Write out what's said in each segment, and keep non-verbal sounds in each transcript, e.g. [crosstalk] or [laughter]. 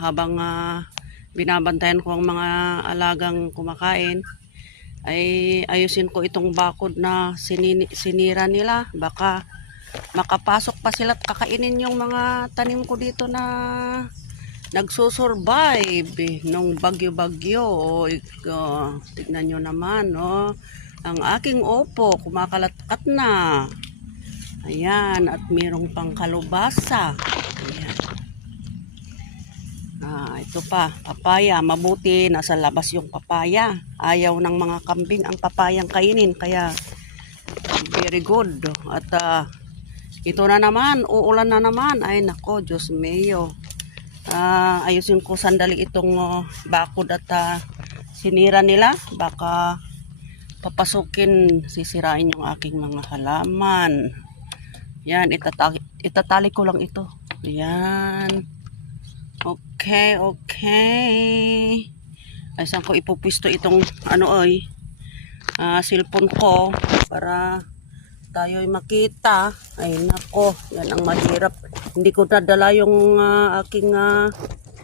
habang ah, binabantayan ko ang mga alagang kumakain ay ayusin ko itong bakod na sinini, sinira nila. Baka makapasok pa sila at kakainin yung mga tanim ko dito na nagsusurvive eh, nung bagyo-bagyo. O uh, tignan nyo naman no? Ang aking opo kumakalatkat na. Ayan at mayroong pang kalubasa ayan ito pa, papaya. Mabuti, nasa labas yung papaya. Ayaw ng mga kambing ang papayang kainin. Kaya, very good. At ah, ito na naman, uulan na naman. Ay, nako, Diyos mio. Ah, ayusin ko sandali itong oh, bakod at ah, sinira nila. Baka papasukin, sisirain yung aking mga halaman. Yan, itatali, itatali ko lang ito. Yan. Okay, okay. Ay, saan ko ipupwisto itong ano oy, ah, cellphone ko para tayo'y makita. Ay, nako, yan ang mahirap. Hindi ko nadala yung ah, aking ah,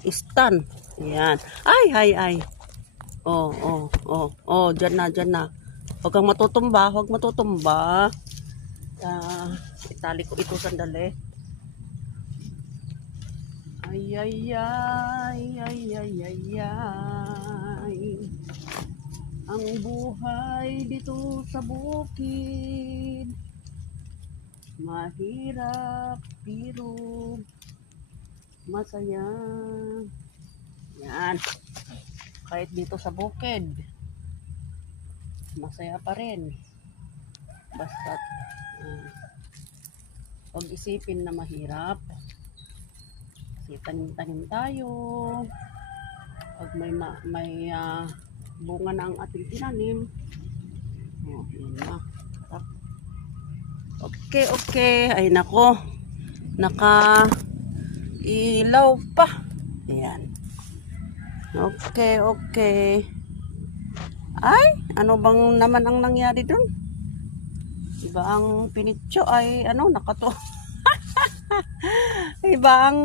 stand. Yan. Ay, ay, ay. Oh, oh, oh, oh, dyan na, dyan na. Huwag kang matutumba, huwag matutumba. Ah, itali ko ito sandali. Ay, ay, ay, ay, ay, ay, ay. Ang buhay dito sa bukid. Mahirap, pero masaya. Yan. Kahit dito sa bukid, masaya pa rin. Basta, uh, huwag isipin na mahirap. Kasi tanim-tanim tayo. Pag may ma- may ah, bunga na ang ating tinanim. Oh, yun. Okay, okay. Ay nako. Naka ilaw pa. Ayan. Okay, okay. Ay, ano bang naman ang nangyari dun? Iba ang pinitso ay ano, nakato. [laughs] Iba ang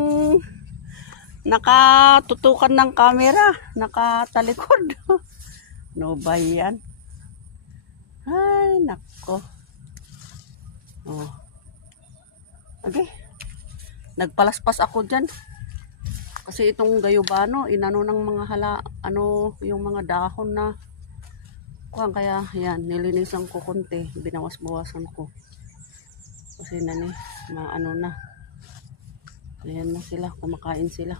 nakatutukan ng camera, nakatalikod. [laughs] no ba yan? Ay, nako. Oh. Okay. Nagpalaspas ako dyan. Kasi itong gayubano, inano ng mga hala, ano, yung mga dahon na kuhan kaya yan, nilinisan ko konti, binawas-bawasan ko. Kasi nani, maano na. Ayan na sila, kumakain sila.